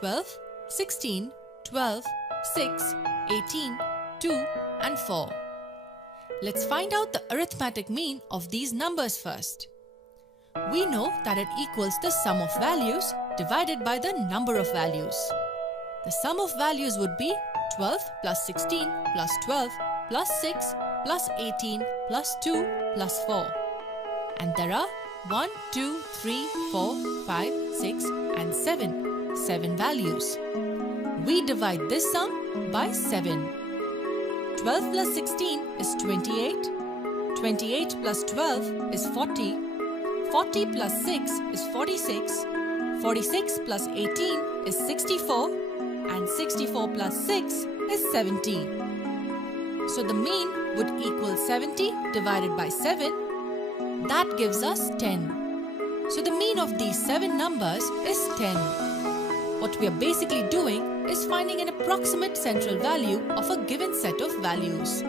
12, 16, 12, 6, 18, 2 and 4. Let's find out the arithmetic mean of these numbers first. We know that it equals the sum of values divided by the number of values. The sum of values would be 12 plus 16 plus 12 plus 6 plus 18 plus 2 plus 4. And there are 1, 2, 3, 4, 5, 6 and 7 values. We divide this sum by 7. 12 plus 16 is 28. 28 plus 12 is 40. 40 plus 6 is 46. 46 plus 18 is 64. And 64 plus 6 is 70. So the mean would equal 70 divided by 7. That gives us 10. So the mean of these 7 numbers is 10. What we are basically doing is finding an approximate central value of a given set of values.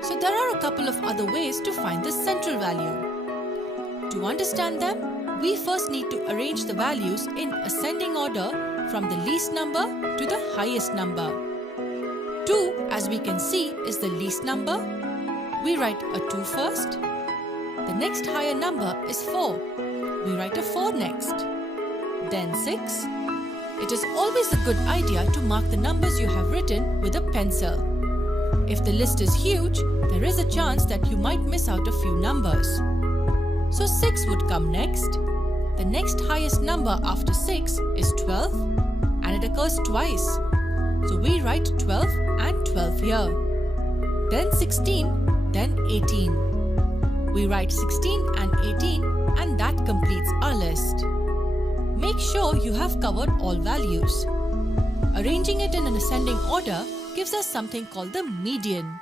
So there are a couple of other ways to find the central value. To understand them, we first need to arrange the values in ascending order from the least number to the highest number. 2, as we can see, is the least number. We write a 2 first. The next higher number is 4. We write a 4 next. Then 6. It is always a good idea to mark the numbers you have written with a pencil. If the list is huge, there is a chance that you might miss out a few numbers. So 6 would come next. The next highest number after 6 is 12 and it occurs twice. So we write 12 and 12 here. Then 16, then 18. We write 16 and 18 and that completes our list. Make sure you have covered all values. Arranging it in an ascending order gives us something called the median.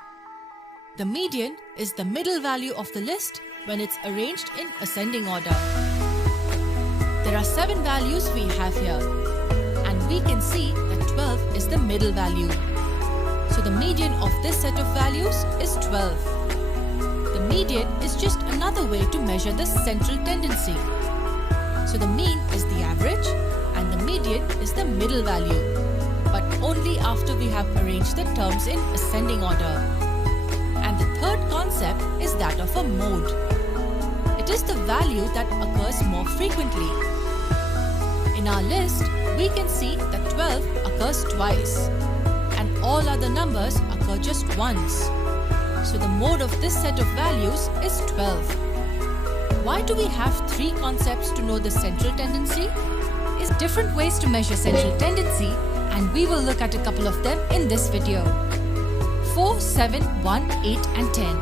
The median is the middle value of the list when it's arranged in ascending order. There are 7 values we have here, and we can see that 12 is the middle value. So the median of this set of values is 12. The median is just another way to measure the central tendency. So the mean is the average and the median is the middle value, but only after we have arranged the terms in ascending order. And the third concept is that of a mode. It is the value that occurs more frequently. In our list, we can see that 12 occurs twice and all other numbers occur just once. So the mode of this set of values is 12. Why do we have 3 concepts to know the central tendency? Is different ways to measure central tendency, and we will look at a couple of them in this video. 4, 7, 1, 8 and 10.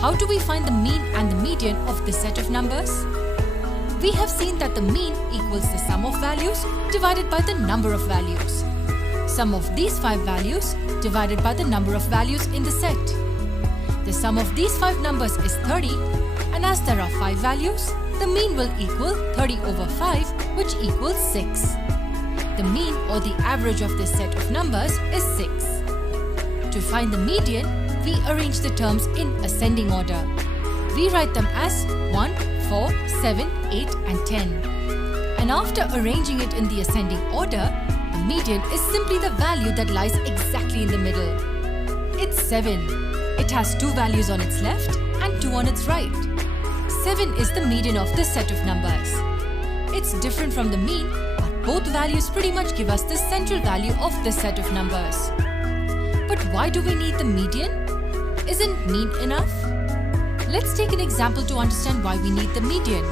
How do we find the mean and the median of this set of numbers? We have seen that the mean equals the sum of values divided by the number of values. Sum of these 5 values divided by the number of values in the set. The sum of these 5 numbers is 30, and as there are 5 values, the mean will equal 30 over 5, which equals 6. The mean or the average of this set of numbers is 6. To find the median, we arrange the terms in ascending order. We write them as 1, 4, 7, 8 and 10. And after arranging it in the ascending order, the median is simply the value that lies exactly in the middle. It's 7. It has 2 values on its left and 2 on its right. 7 is the median of this set of numbers. It's different from the mean, but both values pretty much give us the central value of this set of numbers. But why do we need the median? Isn't mean enough? Let's take an example to understand why we need the median.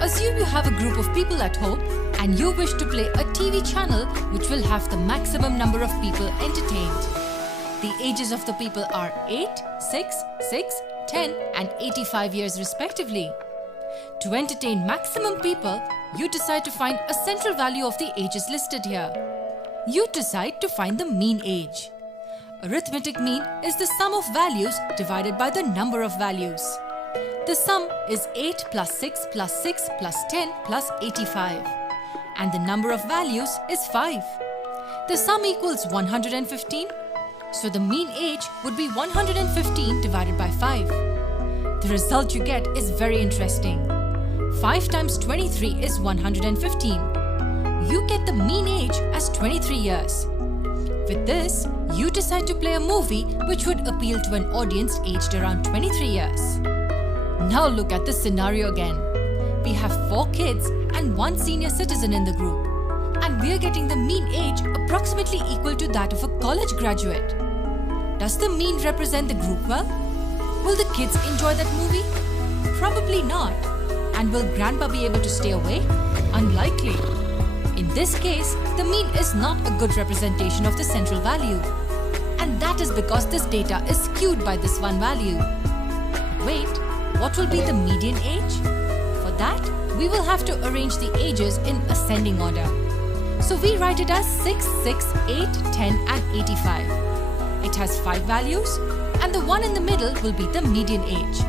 Assume you have a group of people at home and you wish to play a TV channel which will have the maximum number of people entertained. The ages of the people are 8, 6, 6, 10 and 85 years respectively. To entertain maximum people, you decide to find a central value of the ages listed here. You decide to find the mean age. Arithmetic mean is the sum of values divided by the number of values. The sum is 8 plus 6 plus 6 plus 10 plus 85. And the number of values is 5. The sum equals 115. So the mean age would be 115 divided by 5. The result you get is very interesting. 5 times 23 is 115. you get the mean age as 23 years. With this, you decide to play a movie which would appeal to an audience aged around 23 years. Now look at this scenario again. We have 4 kids and 1 senior citizen in the group, and we are getting the mean age approximately equal to that of a college graduate. Does the mean represent the group well? Will the kids enjoy that movie? Probably not. And will grandpa be able to stay away? Unlikely. In this case, the mean is not a good representation of the central value. And that is because this data is skewed by this one value. Wait, what will be the median age? For that, we will have to arrange the ages in ascending order. So we write it as 6, 6, 8, 10 and 85. It has 5 values, and the one in the middle will be the median age.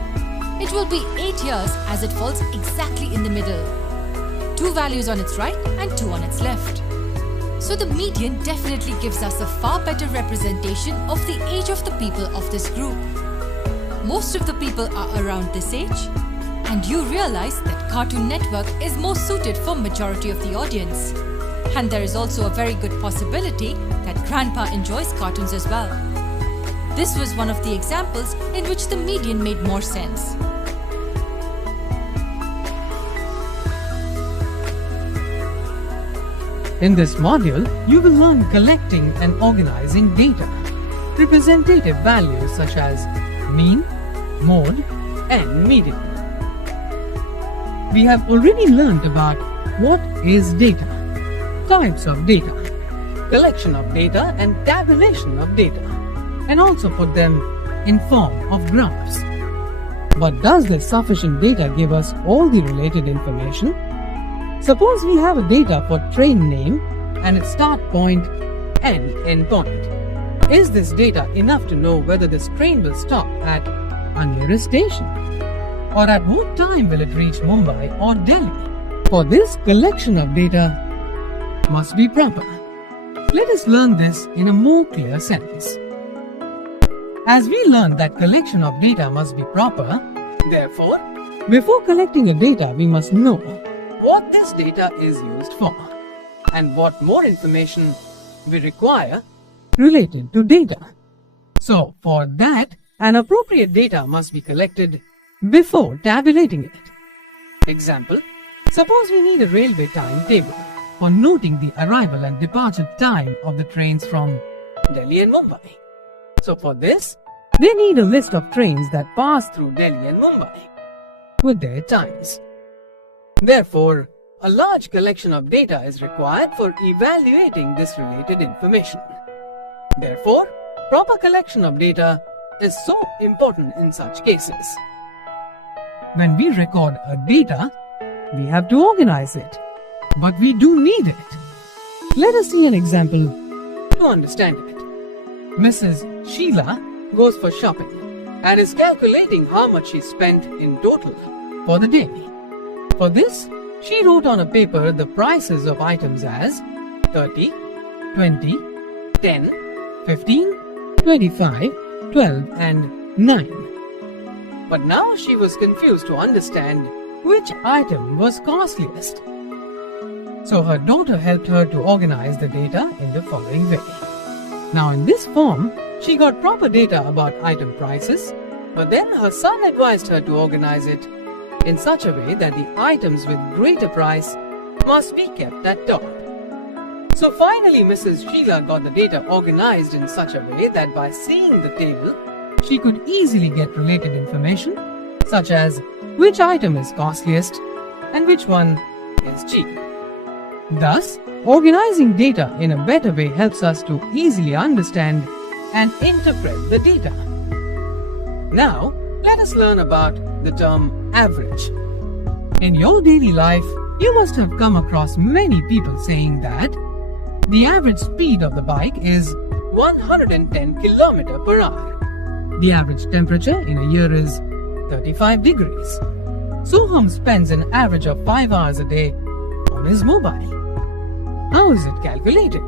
It will be 8 years as it falls exactly in the middle. 2 values on its right and 2 on its left. So the median definitely gives us a far better representation of the age of the people of this group. Most of the people are around this age, and you realize that Cartoon Network is more suited for majority of the audience. And there is also a very good possibility that grandpa enjoys cartoons as well. This was one of the examples in which the median made more sense. In this module, you will learn collecting and organizing data, representative values such as mean, mode, and median. We have already learned about what is data, types of data, collection of data and tabulation of data, and also put them in form of graphs. But does this sufficient data give us all the related information? Suppose we have a data for train name and its start point and end point. Is this data enough to know whether this train will stop at a nearest station? Or at what time will it reach Mumbai or Delhi? For this, collection of data must be proper. Let us learn this in a more clear sense. As we learned that collection of data must be proper, therefore, before collecting a data, we must know what this data is used for and what more information we require related to data. So, for that, an appropriate data must be collected before tabulating it. Example, suppose we need a railway timetable for noting the arrival and departure time of the trains from Delhi and Mumbai. So for this, they need a list of trains that pass through Delhi and Mumbai with their times. Therefore, a large collection of data is required for evaluating this related information. Therefore, proper collection of data is so important in such cases. When we record a data, we have to organize it, but we do need it. Let us see an example to understand it. Mrs. Sheila goes for shopping and is calculating how much she spent in total for the day. For this, she wrote on a paper the prices of items as 30, 20, 10, 15, 25, 12 and 9. But now she was confused to understand which item was costliest. So her daughter helped her to organize the data in the following way. Now in this form, she got proper data about item prices, but then her son advised her to organize it in such a way that the items with greater price must be kept at top. So finally Mrs. Sheila got the data organized in such a way that by seeing the table, she could easily get related information such as which item is costliest and which one is cheaper. Thus, organizing data in a better way helps us to easily understand and interpret the data. Now, let us learn about the term average. In your daily life, you must have come across many people saying that the average speed of the bike is 110 km per hour. The average temperature in a year is 35 degrees. Soham spends an average of 5 hours a day on his mobile. How is it calculated?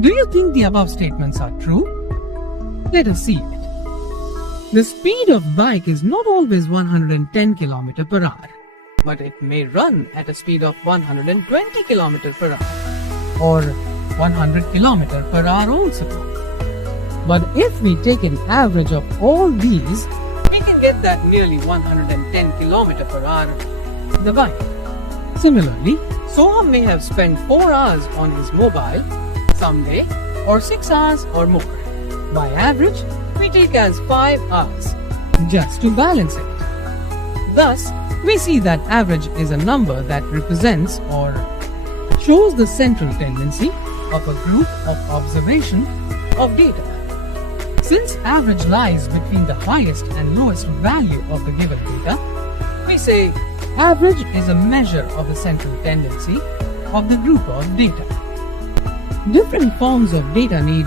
Do you think the above statements are true? Let us see it. The speed of bike is not always 110 km per hour, but it may run at a speed of 120 km per hour. or 100 km per hour also. But if we take an average of all these, we can get that nearly 110 km per hour the bike. Similarly, Soham may have spent 4 hours on his mobile someday, or 6 hours or more. By average, we take as 5 hours, just to balance it. Thus, we see that average is a number that represents or shows the central tendency of a group of observation of data. Since average lies between the highest and lowest value of the given data, we say average is a measure of the central tendency of the group of data. Different forms of data need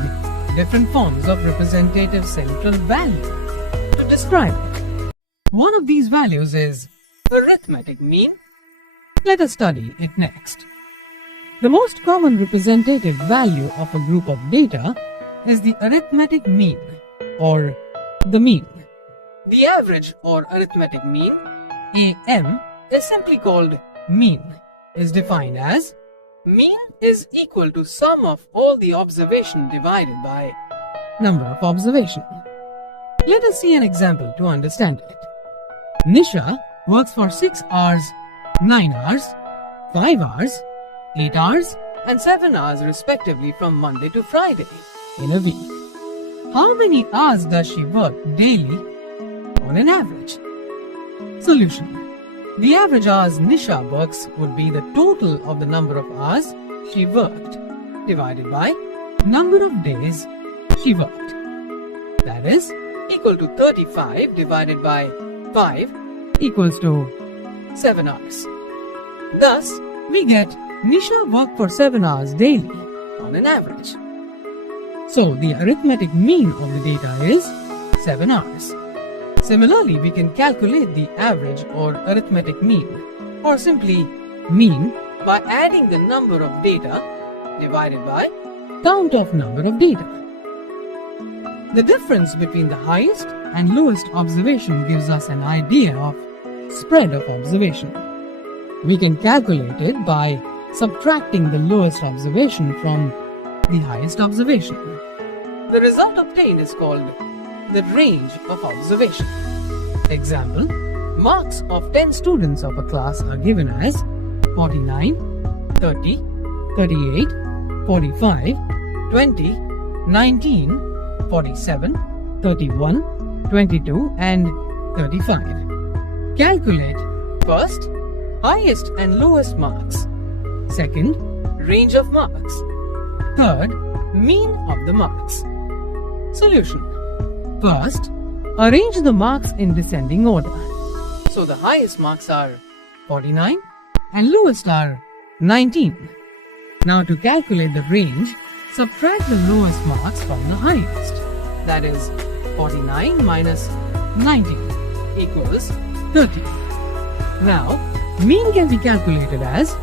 different forms of representative central value to describe it. One of these values is arithmetic mean. Let us study it next. The most common representative value of a group of data is the arithmetic mean, or the mean. The average or arithmetic mean, AM, is simply called mean, is defined as mean is equal to sum of all the observation divided by number of observation. Let us see an example to understand it. Nisha works for 6 hours, 9 hours, 5 hours, 8 hours and 7 hours respectively from Monday to Friday in a week. How many hours does she work daily on an average? Solution. The average hours Nisha works would be the total of the number of hours she worked divided by number of days she worked. That is equal to 35 divided by 5 equals to 7 hours. Thus, we get Nisha worked for 7 hours daily on an average. So, the arithmetic mean of the data is 7 hours. Similarly, we can calculate the average or arithmetic mean, or simply mean, by adding the number of data divided by count of number of data. The difference between the highest and lowest observation gives us an idea of spread of observation. We can calculate it by subtracting the lowest observation from the highest observation. The result obtained is called the range of observation. Example, marks of 10 students of a class are given as 49, 30, 38, 45, 20, 19, 47, 31, 22 and 35. Calculate first, highest and lowest marks. Second, range of marks. Third, mean of the marks. Solution. First, arrange the marks in descending order. So the highest marks are 49 and lowest are 19. Now to calculate the range, subtract the lowest marks from the highest. That is 49 minus 19 equals 30. Now, mean can be calculated as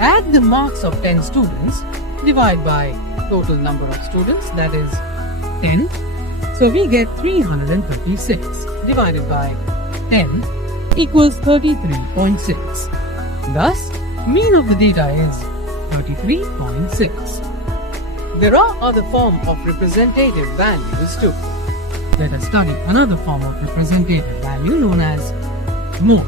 add the marks of 10 students divide by total number of students, that is 10. So we get 336 divided by 10 equals 33.6. Thus, mean of the data is 33.6. There are other forms of representative values too. Let us study another form of representative value known as mode.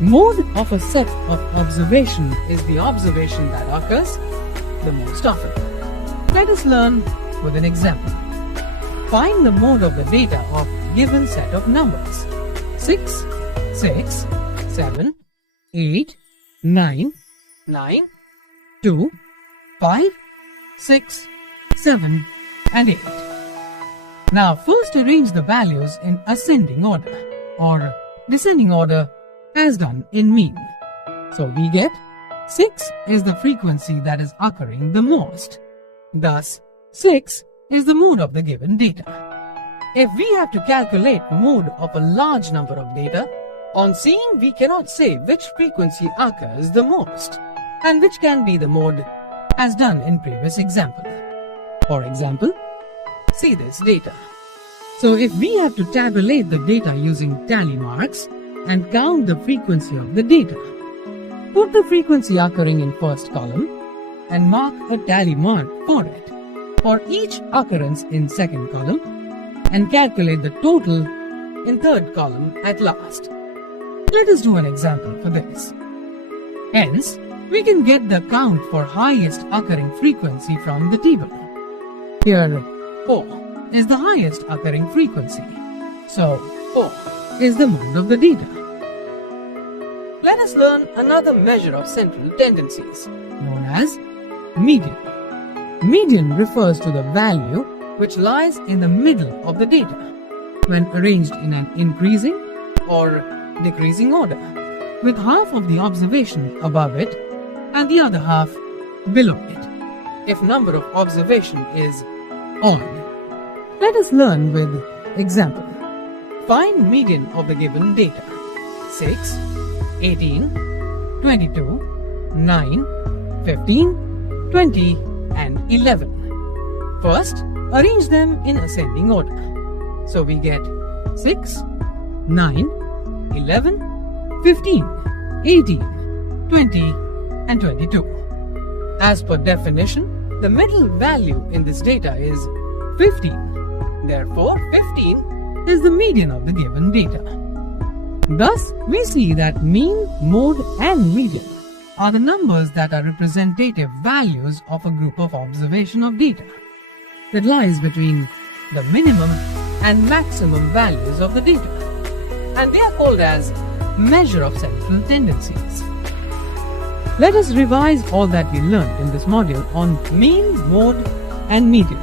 Mode of a set of observation is the observation that occurs the most often. Let us learn with an example. Find the mode of the data of given set of numbers 6, 6, 7, 8, 9, 9, 2, 5, 6, 7 and 8. Now first arrange the values in ascending order or descending order as done in mean. So we get 6 is the frequency that is occurring the most. Thus, 6 is the mode of the given data. If we have to calculate mode of a large number of data, on seeing we cannot say which frequency occurs the most and which can be the mode as done in previous example. For example, see this data. So if we have to tabulate the data using tally marks and count the frequency of the data, put the frequency occurring in first column and mark a tally mark for it for each occurrence in second column and calculate the total in third column at last. Let us do an example for this. Hence, we can get the count for highest occurring frequency from the table. Here, 4 is the highest occurring frequency. So, 4 is the mode of the data. Let us learn another measure of central tendencies, known as median. Median refers to the value which lies in the middle of the data when arranged in an increasing or decreasing order, with half of the observation above it and the other half below it, if number of observation is odd. Let us learn with example. Find median of the given data: 6, 18, 22, 9, 15, 20 and 11. First, arrange them in ascending order. So we get 6, 9, 11, 15, 18, 20 and 22. As per definition, the middle value in this data is 15. Therefore, 15 is the median of the given data. Thus, we see that mean, mode and median are the numbers that are representative values of a group of observation of data that lies between the minimum and maximum values of the data, and they are called as measure of central tendencies. Let us revise all that we learned in this module on mean, mode and median.